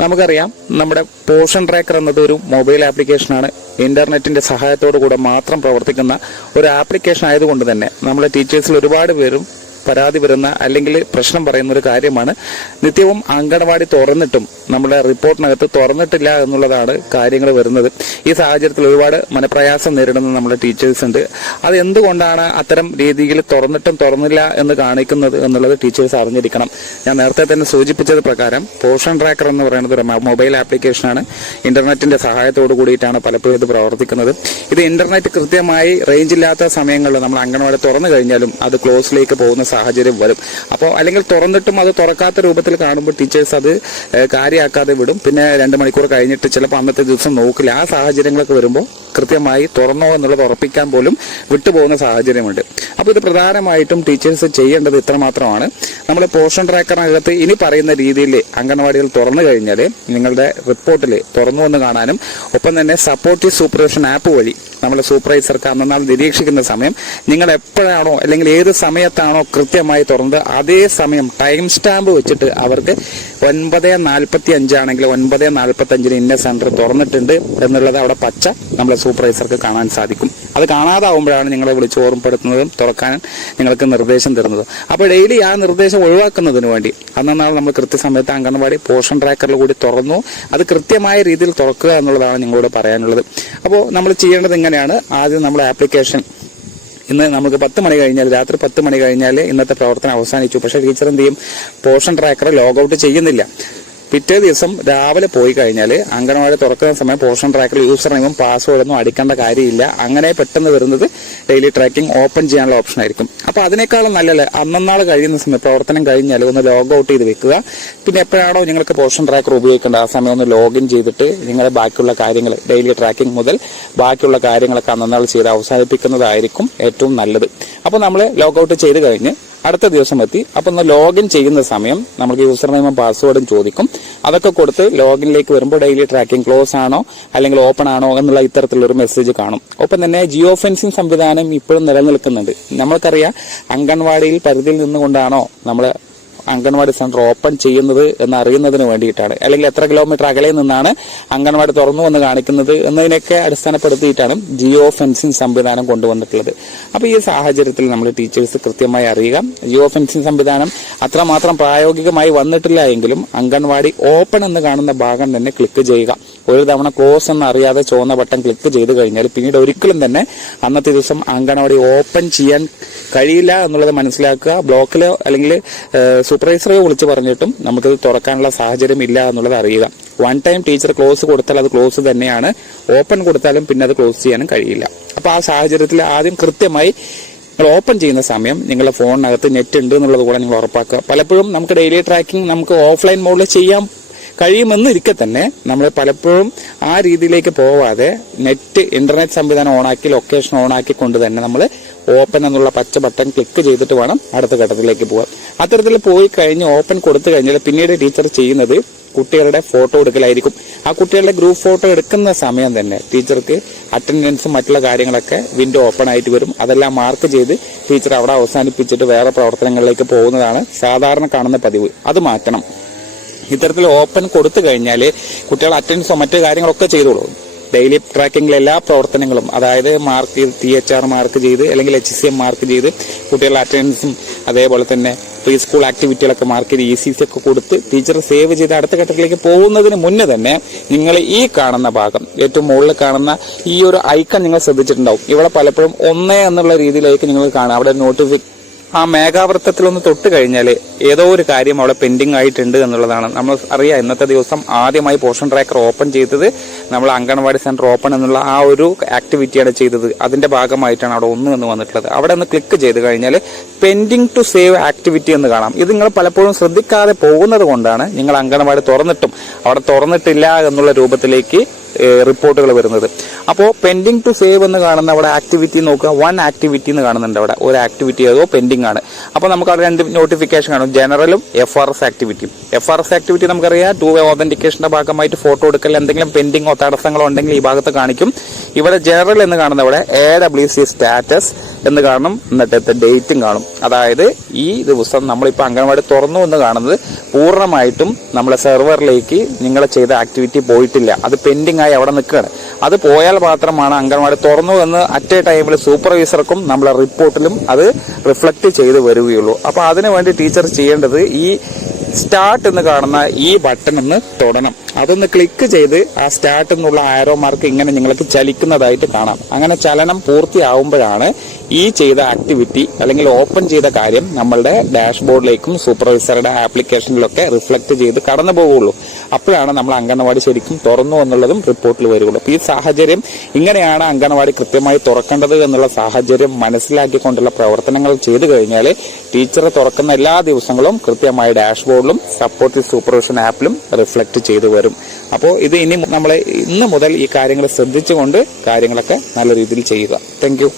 നമുക്കറിയാം നമ്മുടെ portion tracker എന്നത് ഒരു മൊബൈൽ ആപ്ലിക്കേഷനാണ്. ഇന്റർനെറ്റിന്റെ സഹായത്തോടു കൂടെ മാത്രം പ്രവർത്തിക്കുന്ന ഒരു ആപ്ലിക്കേഷൻ ആയതുകൊണ്ട് തന്നെ നമ്മുടെ ടീച്ചേഴ്സിൽ ഒരുപാട് പേരും പരാതി വരുന്ന അല്ലെങ്കിൽ പ്രശ്നം പറയുന്ന ഒരു കാര്യമാണ്. നിത്യവും അങ്കണവാടി തുറന്നിട്ടും നമ്മുടെ റിപ്പോർട്ടിനകത്ത് തുറന്നിട്ടില്ല എന്നുള്ളതാണ് കാര്യങ്ങൾ വരുന്നത്. ഈ സാഹചര്യത്തിൽ ഒരുപാട് മനപ്രയാസം നേരിടുന്ന നമ്മുടെ ടീച്ചേഴ്സ് ഉണ്ട്. അത് എന്തുകൊണ്ടാണ് അത്തരം രീതിയിൽ തുറന്നിട്ടും തുറന്നില്ല എന്ന് കാണിക്കുന്നത് എന്നുള്ളത് ടീച്ചേഴ്സ് അറിഞ്ഞിരിക്കണം. ഞാൻ നേരത്തെ തന്നെ സൂചിപ്പിച്ചത് പ്രകാരം പോഷൻ ട്രാക്കർ എന്ന് പറയുന്നത് ഒരു മൊബൈൽ ആപ്ലിക്കേഷനാണ്. ഇന്റർനെറ്റിന്റെ സഹായത്തോടു കൂടിയിട്ടാണ് പലപ്പോഴും ഇത് പ്രവർത്തിക്കുന്നത്. ഇത് ഇന്റർനെറ്റ് കൃത്യമായി റേഞ്ച് ഇല്ലാത്ത സമയങ്ങളിൽ നമ്മൾ അങ്കണവാടി തുറന്നു കഴിഞ്ഞാലും അത് ക്ലോസിലേക്ക് പോകുന്ന സാഹചര്യം വരും. അപ്പോൾ അല്ലെങ്കിൽ തുറന്നിട്ടും അത് തുറക്കാത്ത രൂപത്തിൽ കാണുമ്പോൾ ടീച്ചേഴ്സ് അത് കാര്യമാക്കാതെ വിടും. പിന്നെ 2 മണിക്കൂർ കഴിഞ്ഞിട്ട് ചിലപ്പോൾ അന്നത്തെ ദിവസം നോക്കില്ല. ആ സാഹചര്യങ്ങളൊക്കെ വരുമ്പോൾ കൃത്യമായി തുറന്നോ എന്നുള്ളത് ഉറപ്പിക്കാൻ പോലും വിട്ടുപോകുന്ന സാഹചര്യമുണ്ട്. അപ്പോൾ ഇത് പ്രധാനമായിട്ടും ടീച്ചേഴ്സ് ചെയ്യേണ്ടത് ഇത്രമാത്രമാണ്. നമ്മൾ പോഷൻ ട്രാക്കറിനകത്ത് ഇനി പറയുന്ന രീതിയിൽ അംഗൻവാടികൾ തുറന്നു കഴിഞ്ഞാൽ നിങ്ങളുടെ റിപ്പോർട്ടിൽ തുറന്നു എന്ന് കാണാനും ഒപ്പം തന്നെ സപ്പോർട്ടീവ് സൂപ്പർവിഷൻ ആപ്പ് വഴി നമ്മളെ സൂപ്പർവൈസർക്ക് അന്നാൾ നിരീക്ഷിക്കുന്ന സമയം നിങ്ങൾ എപ്പോഴാണോ അല്ലെങ്കിൽ ഏത് സമയത്താണോ കൃത്യമായി തുറന്നത് അതേ സമയം ടൈം സ്റ്റാമ്പ് വെച്ചിട്ട് അവർക്ക് 9:45 ആണെങ്കിൽ 9:45 ഇന്ന സെന്റർ തുറന്നിട്ടുണ്ട് എന്നുള്ളത് അവിടെ പച്ച നമ്മളെ സൂപ്പർവൈസർക്ക് കാണാൻ സാധിക്കും. അത് കാണാതാവുമ്പോഴാണ് നിങ്ങളെ വിളിച്ച് ഓർമ്മപ്പെടുത്തുന്നതും തുറക്കാൻ നിങ്ങൾക്ക് നിർദ്ദേശം തരുന്നതും. അപ്പോൾ ഡെയിലി ആ നിർദ്ദേശം ഒഴിവാക്കുന്നതിന് വേണ്ടി അന്നാൾ നമ്മൾ കൃത്യസമയത്ത് അംഗൻവാടി പോഷൻ ട്രാക്കറിൽ കൂടി തുറന്നു അത് കൃത്യമായ രീതിയിൽ തുറക്കുക എന്നുള്ളതാണ് നിങ്ങളോട് പറയാനുള്ളത്. അപ്പോൾ നമ്മൾ ചെയ്യേണ്ടത് ഇങ്ങനെയാണ്. ആദ്യം നമ്മുടെ ആപ്ലിക്കേഷൻ ഇന്ന് നമുക്ക് 10 മണി കഴിഞ്ഞാൽ രാത്രി 10 മണി കഴിഞ്ഞാൽ ഇന്നത്തെ പ്രവർത്തനം അവസാനിച്ചു. പക്ഷേ ടീച്ചർ എന്ത് ചെയ്യും? പോഷൻ ട്രാക്കർ ലോഗൌട്ട് ചെയ്യുന്നില്ല. പിറ്റേ ദിവസം രാവിലെ പോയി കഴിഞ്ഞാൽ അംഗൻവാടി തുറക്കുന്ന സമയം പോഷൻ ട്രാക്കർ യൂസർ നെയിമും പാസ്വേഡൊന്നും അടിക്കേണ്ട കാര്യമില്ല. അങ്ങനെ പെട്ടെന്ന് വരുന്നത് ഡെയിലി ട്രാക്കിംഗ് ഓപ്പൺ ചെയ്യാനുള്ള ഓപ്ഷൻ ആയിരിക്കും. അപ്പോൾ അതിനേക്കാളും നല്ലല്ലേ അന്നാൾ കഴിയുന്ന സമയം പ്രവർത്തനം കഴിഞ്ഞാൽ ഒന്ന് ലോഗ് ഔട്ട് ചെയ്ത് വെക്കുക. പിന്നെ എപ്പോഴാണോ നിങ്ങൾക്ക് പോഷൻ ട്രാക്കർ ഉപയോഗിക്കേണ്ടത് ആ സമയം ഒന്ന് ലോഗിൻ ചെയ്തിട്ട് നിങ്ങളുടെ ബാക്കിയുള്ള കാര്യങ്ങൾ ഡെയിലി ട്രാക്കിംഗ് മുതൽ ബാക്കിയുള്ള കാര്യങ്ങളൊക്കെ അന്നാൾ ചെയ്ത് അവസാനിപ്പിക്കുന്നതായിരിക്കും ഏറ്റവും നല്ലത്. അപ്പോൾ നമ്മൾ ലോഗ് ഔട്ട് ചെയ്ത് കഴിഞ്ഞ് അടുത്ത ദിവസം എത്തി. അപ്പൊ ഒന്ന് ലോഗിൻ ചെയ്യുന്ന സമയം നമുക്ക് യൂസർ നെയിമും പാസ്വേഡും ചോദിക്കും. അതൊക്കെ കൊടുത്ത് ലോഗിനിലേക്ക് വരുമ്പോൾ ഡെയിലി ട്രാക്കിംഗ് ക്ലോസ് ആണോ അല്ലെങ്കിൽ ഓപ്പൺ ആണോ എന്നുള്ള ഇത്തരത്തിലൊരു മെസ്സേജ് കാണും. ഒപ്പം തന്നെ ജിയോ ഫെൻസിംഗ് സംവിധാനം ഇപ്പോഴും നിലനിൽക്കുന്നുണ്ട്. നമ്മൾക്കറിയാം അംഗൻവാടിയിൽ പരിധിയിൽ നിന്നുകൊണ്ടാണോ നമ്മൾ അംഗൻവാടി സെന്റർ ഓപ്പൺ ചെയ്യുന്നത് എന്ന് അറിയുന്നതിന് വേണ്ടിയിട്ടാണ്. അല്ലെങ്കിൽ എത്ര കിലോമീറ്റർ അകലെ നിന്നാണ് അംഗൻവാടി തുറന്നു എന്ന് കാണിക്കുന്നത് എന്നതിനൊക്കെ അടിസ്ഥാനപ്പെടുത്തിയിട്ടാണ് ജിയോ ഫെൻസിംഗ് സംവിധാനം കൊണ്ടുവന്നിട്ടുള്ളത്. അപ്പോൾ ഈ സാഹചര്യത്തിൽ നമ്മൾ ടീച്ചേഴ്സ് കൃത്യമായി അറിയുക. ജിയോ ഫെൻസിംഗ് സംവിധാനം അത്രമാത്രം പ്രായോഗികമായി വന്നിട്ടില്ല എങ്കിലും അംഗൻവാടി ഓപ്പൺ എന്ന് കാണുന്ന ഭാഗം തന്നെ ക്ലിക്ക് ചെയ്യുക. ഒരു തവണ ക്ലോസ് എന്നറിയാതെ ചുവന്ന ബട്ടൺ ക്ലിക്ക് ചെയ്ത് കഴിഞ്ഞാൽ പിന്നീട് ഒരിക്കലും തന്നെ അന്നത്തെ ദിവസം അംഗൻവാടി ഓപ്പൺ ചെയ്യാൻ കഴിയില്ല എന്നുള്ളത് മനസ്സിലാക്കുക. ബ്ലോക്കിലോ അല്ലെങ്കിൽ സൂപ്പർവൈസറെയോ വിളിച്ച് പറഞ്ഞിട്ടും നമുക്കത് തുറക്കാനുള്ള സാഹചര്യം ഇല്ല എന്നുള്ളത് അറിയുക. വൺ ടൈം ടീച്ചർ ക്ലോസ് കൊടുത്താൽ അത് ക്ലോസ് തന്നെയാണ്. ഓപ്പൺ കൊടുത്താലും പിന്നെ അത് ക്ലോസ് ചെയ്യാനും കഴിയില്ല. അപ്പോൾ ആ സാഹചര്യത്തിൽ ആദ്യം കൃത്യമായി നിങ്ങൾ ഓപ്പൺ ചെയ്യുന്ന സമയം നിങ്ങളുടെ ഫോണിനകത്ത് നെറ്റ് ഉണ്ട് എന്നുള്ളത് കൂടെ നിങ്ങൾ ഉറപ്പാക്കുക. പലപ്പോഴും നമുക്ക് ഡെയിലി ട്രാക്കിംഗ് നമുക്ക് ഓഫ്ലൈൻ മോഡിൽ ചെയ്യാൻ കഴിയുമെന്നിരിക്കെ തന്നെ നമ്മൾ പലപ്പോഴും ആ രീതിയിലേക്ക് പോവാതെ ഇന്റർനെറ്റ് സംവിധാനം ഓണാക്കി ലൊക്കേഷൻ ഓണാക്കി കൊണ്ട് തന്നെ നമ്മൾ ഓപ്പൺ എന്നുള്ള പച്ച ബട്ടൺ ക്ലിക്ക് ചെയ്തിട്ട് വേണം അടുത്ത ഘട്ടത്തിലേക്ക് പോകാൻ. അത്തരത്തിൽ പോയി കഴിഞ്ഞ് ഓപ്പൺ കൊടുത്തു കഴിഞ്ഞാൽ പിന്നീട് ടീച്ചർ ചെയ്യുന്നത് കുട്ടികളുടെ ഫോട്ടോ എടുക്കലായിരിക്കും. ആ കുട്ടികളുടെ ഗ്രൂപ്പ് ഫോട്ടോ എടുക്കുന്ന സമയം തന്നെ ടീച്ചർക്ക് അറ്റൻഡൻസും മറ്റുള്ള കാര്യങ്ങളൊക്കെ വിൻഡോ ഓപ്പൺ ആയിട്ട് വരും. അതെല്ലാം മാർക്ക് ചെയ്ത് ടീച്ചർ അവിടെ അവസാനിപ്പിച്ചിട്ട് വേറെ പ്രവർത്തനങ്ങളിലേക്ക് പോകുന്നതാണ് സാധാരണ കാണുന്ന പതിവ്. അത് മാറ്റണം. ഇത്തരത്തിൽ ഓപ്പൺ കൊടുത്തു കഴിഞ്ഞാൽ കുട്ടികൾ അറ്റൻഡൻസോ മറ്റു കാര്യങ്ങളൊക്കെ ചെയ്തോളൂ. ഡെയിലി ട്രാക്കിംഗിലെ എല്ലാ പ്രവർത്തനങ്ങളും അതായത് മാർക്ക് ചെയ്ത് THR മാർക്ക് ചെയ്ത് അല്ലെങ്കിൽ HCM മാർക്ക് ചെയ്ത് കുട്ടികളുടെ അറ്റൻഡൻസും അതേപോലെ തന്നെ പ്രീ സ്കൂൾ ആക്ടിവിറ്റികളൊക്കെ മാർക്ക് ചെയ്ത് ECC ഒക്കെ കൊടുത്ത് ടീച്ചർ സേവ് ചെയ്ത് അടുത്ത ഘട്ടത്തിലേക്ക് പോകുന്നതിന് മുന്നേ തന്നെ നിങ്ങൾ ഈ കാണുന്ന ഭാഗം ഏറ്റവും മുകളിൽ കാണുന്ന ഈ ഒരു ഐക്കൺ നിങ്ങൾ ശ്രദ്ധിച്ചിട്ടുണ്ടാവും. ഇവിടെ പലപ്പോഴും 1 എന്നുള്ള രീതിയിലേക്ക് നിങ്ങൾ കാണാം. അവിടെ ആ മേഘാവൃത്തത്തിലൊന്ന് തൊട്ട് കഴിഞ്ഞാൽ ഏതോ ഒരു കാര്യം അവിടെ പെൻഡിങ് ആയിട്ടുണ്ട് എന്നുള്ളതാണ്. നമ്മൾ അറിയാം ഇന്നത്തെ ദിവസം ആദ്യമായി പോഷൻ ട്രാക്കർ ഓപ്പൺ ചെയ്തത് നമ്മൾ അംഗൻവാടി സെന്റർ ഓപ്പൺ എന്നുള്ള ആ ഒരു ആക്ടിവിറ്റിയാണ് ചെയ്തത്. അതിന്റെ ഭാഗമായിട്ടാണ് അവിടെ 1 എന്ന് വന്നിട്ടുള്ളത്. അവിടെ ഒന്ന് ക്ലിക്ക് ചെയ്ത് കഴിഞ്ഞാൽ പെൻഡിങ് ടു സേവ് ആക്ടിവിറ്റി എന്ന് കാണാം. ഇത് നിങ്ങൾ പലപ്പോഴും ശ്രദ്ധിക്കാതെ പോകുന്നത് കൊണ്ടാണ് നിങ്ങൾ അംഗൻവാടി തുറന്നിട്ടും അവിടെ തുറന്നിട്ടില്ല എന്നുള്ള രൂപത്തിലേക്ക് റിപ്പോർട്ടുകൾ വരുന്നത്. അപ്പോൾ പെൻഡിങ് ടു സേവ് എന്ന് കാണുന്ന അവിടെ ആക്ടിവിറ്റി നോക്കുക. 1 ആക്ടിവിറ്റി എന്ന് കാണുന്നുണ്ട്. അവിടെ ഒരു ആക്ടിവിറ്റി ഏതോ പെൻഡിങ് ആണ്. അപ്പോൾ നമുക്ക് അവിടെ 2 നോട്ടിഫിക്കേഷൻ കാണും, ജനറലും FRS ആക്ടിവിറ്റിയും. FRS ആക്ടിവിറ്റി നമുക്കറിയാം 2 വേ ഓതന്റിക്കേഷന്റെ ഭാഗമായിട്ട് ഫോട്ടോ എടുക്കൽ എന്തെങ്കിലും പെൻഡിങ്ങോ തടസ്സങ്ങളോ ഉണ്ടെങ്കിൽ ഈ ഭാഗത്ത് കാണിക്കും. ഇവിടെ ജനറൽ എന്ന് കാണുന്ന അവിടെ AWC സ്റ്റാറ്റസ് എന്ന് കാണും, ഇന്നത്തെ ഡേറ്റും കാണും. അതായത് ഈ ദിവസം നമ്മളിപ്പോൾ അംഗൻവാടി തുറന്നു എന്ന് കാണുന്നത് പൂർണ്ണമായിട്ടും നമ്മളെ സെർവറിലേക്ക് നിങ്ങൾ ചെയ്ത ആക്ടിവിറ്റി പോയിട്ടില്ല, അത് പെൻഡിങ് ആയി അവിടെ നിൽക്കുകയാണ്. അത് പോയാൽ മാത്രമാണ് അംഗൻവാടി തുറന്നു എന്ന് അറ്റ് എ ടൈമിൽ സൂപ്പർവൈസർക്കും നമ്മളെ റിപ്പോർട്ടിലും അത് റിഫ്ലക്ട് ചെയ്ത് വരികയുള്ളൂ. അപ്പോൾ അതിനു വേണ്ടി ടീച്ചർ ചെയ്യേണ്ടത് ഈ സ്റ്റാർട്ട് എന്ന് കാണുന്ന ഈ ബട്ടൺ ഒന്ന് തൊടണം. അതൊന്ന് ക്ലിക്ക് ചെയ്ത് ആ സ്റ്റാർട്ട് എന്നുള്ള ആരോ മാർക്ക് ഇങ്ങനെ നിങ്ങൾക്ക് ചലിക്കുന്നതായിട്ട് കാണാം. അങ്ങനെ ചലനം പൂർത്തിയാവുമ്പോഴാണ് ഈ ചെയ്ത ആക്ടിവിറ്റി അല്ലെങ്കിൽ ഓപ്പൺ ചെയ്ത കാര്യം നമ്മളുടെ ഡാഷ്ബോർഡിലേക്കും സൂപ്പർവൈസറുടെ ആപ്ലിക്കേഷനിലൊക്കെ റിഫ്ലക്ട് ചെയ്ത് കടന്നു പോകുള്ളൂ. അപ്പോഴാണ് നമ്മൾ അംഗൻവാടി ശരിക്കും തുറന്നു എന്നുള്ളതും റിപ്പോർട്ടിൽ വരികയുള്ളൂ. അപ്പോൾ ഈ സാഹചര്യം ഇങ്ങനെയാണ് അംഗൻവാടി കൃത്യമായി തുറക്കേണ്ടത് എന്നുള്ള സാഹചര്യം മനസ്സിലാക്കിക്കൊണ്ടുള്ള പ്രവർത്തനങ്ങൾ ചെയ്തു കഴിഞ്ഞാൽ ടീച്ചർ തുറക്കുന്ന എല്ലാ ദിവസങ്ങളും കൃത്യമായി ഡാഷ്ബോർഡിലും സപ്പോർട്ടീവ് സൂപ്പർവിഷൻ ആപ്പിലും റിഫ്ലക്ട് ചെയ്തു വരും. അപ്പോൾ ഇത് ഇനി നമ്മളെ ഇന്ന് മുതൽ ഈ കാര്യങ്ങൾ ശ്രദ്ധിച്ചുകൊണ്ട് കാര്യങ്ങളൊക്കെ നല്ല രീതിയിൽ ചെയ്യുക. Thank you.